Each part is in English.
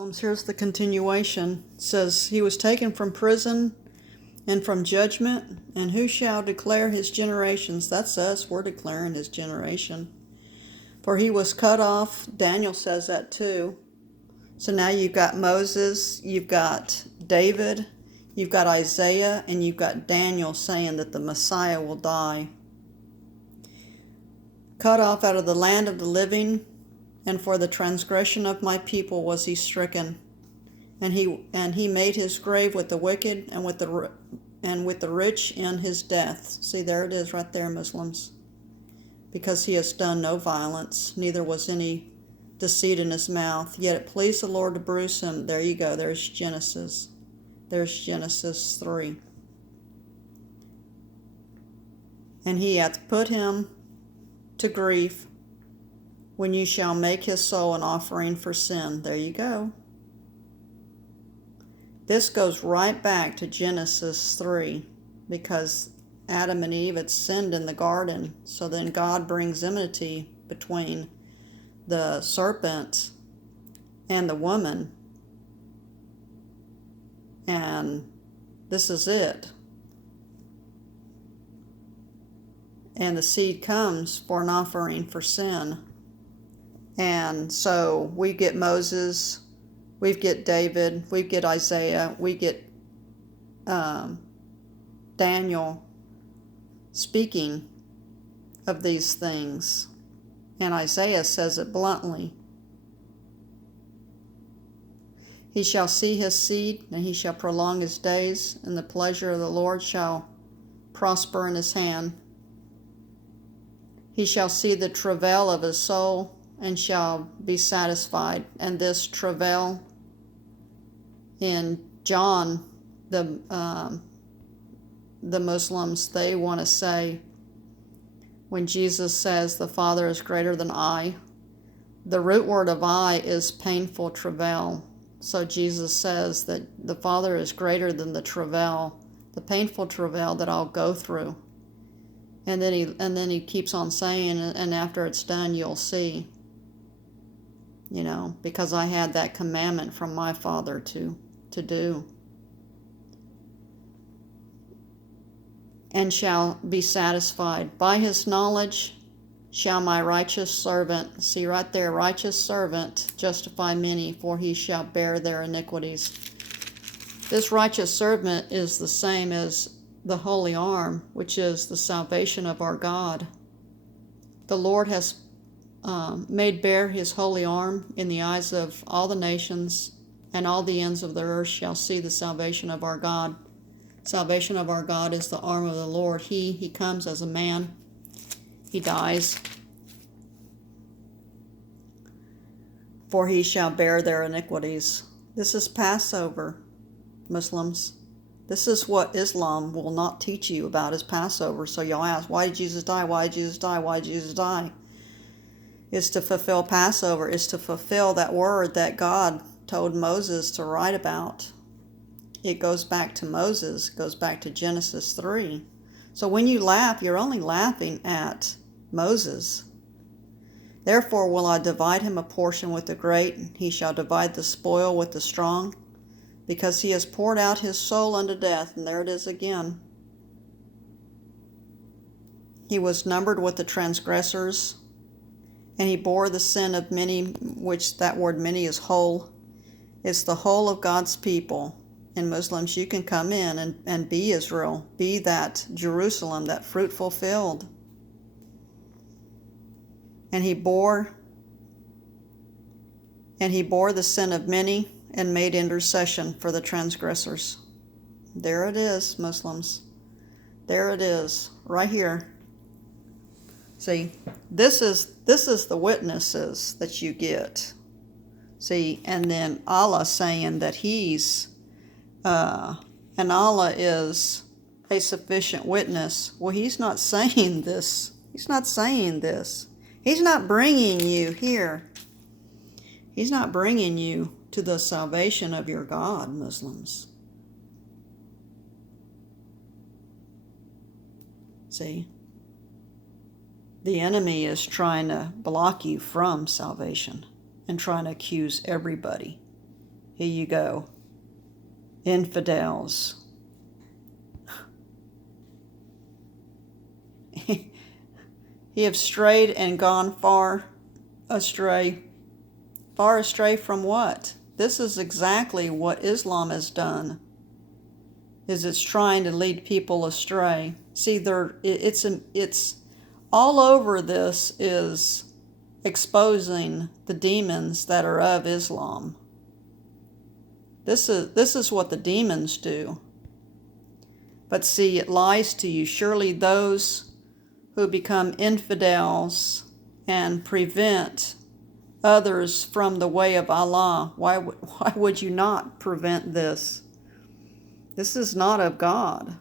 Muslims, here's the continuation. It says, he was taken from prison and from judgment, and who shall declare his generations? That's us, we're declaring his generation. For he was cut off. Daniel says that too. So now you've got Moses, you've got David, you've got Isaiah, and you've got Daniel saying that the Messiah will die. Cut off out of the land of the living, and for the transgression of my people was he stricken. And he made his grave with the wicked and with the rich in his death. See, there it is right there, Muslims. Because he has done no violence, neither was any deceit in his mouth. Yet it pleased the Lord to bruise him. There you go. There's Genesis. There's Genesis 3. And he hath put him to grief when you shall make his soul an offering for sin. There you go. This goes right back to Genesis 3, because Adam and Eve had sinned in the garden. So then God brings enmity between the serpent and the woman. And this is it. And the seed comes for an offering for sin. And so we get Moses, we get David, we get Isaiah, we get Daniel speaking of these things. And Isaiah says it bluntly. He shall see his seed, and he shall prolong his days, and the pleasure of the Lord shall prosper in his hand. He shall see the travail of his soul, and shall be satisfied. And this travail in John, the Muslims, they want to say, when Jesus says the Father is greater than I, the root word of I is painful travail. So Jesus says that the Father is greater than the travail, the painful travail that I'll go through. And then he keeps on saying, and after it's done, you'll see. You know, because I had that commandment from my Father to do. And shall be satisfied. By his knowledge shall my righteous servant, see right there, righteous servant, justify many, for he shall bear their iniquities. This righteous servant is the same as the holy arm, which is the salvation of our God. The Lord has made bare his holy arm in the eyes of all the nations, and all the ends of the earth shall see the salvation of our God. Salvation of our God is the arm of the Lord. He comes as a man. He dies. For he shall bear their iniquities. This is Passover, Muslims. This is what Islam will not teach you about, is Passover. So y'all ask, why did Jesus die? Why did Jesus die? Why did Jesus die? It's to fulfill Passover. It's to fulfill that word that God told Moses to write about. It goes back to Moses, goes back to Genesis 3. So when you laugh, you're only laughing at Moses. Therefore will I divide him a portion with the great, and he shall divide the spoil with the strong, because he has poured out his soul unto death. And there it is again. He was numbered with the transgressors, and he bore the sin of many, which that word many is whole. It's the whole of God's people. And Muslims, you can come in and be Israel, be that Jerusalem, that fruitful field. And he bore the sin of many, and made intercession for the transgressors. There it is, Muslims. There it is, right here. See, this is the witnesses that you get. See, and then Allah saying that he's, and Allah is a sufficient witness. Well, he's not saying this. He's not saying this. He's not bringing you here. He's not bringing you to the salvation of your God, Muslims. See? The enemy is trying to block you from salvation and trying to accuse everybody. Here you go. Infidels. He have strayed and gone far astray. Far astray from what? This is exactly what Islam has done. Is it's trying to lead people astray. See, it's all over. This is exposing the demons that are of Islam. This is what the demons do. But see, it lies to you. Surely those who become infidels and prevent others from the way of Allah, why would you not prevent this? This is not of God.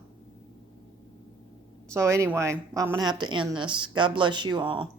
So anyway, I'm going to have to end this. God bless you all.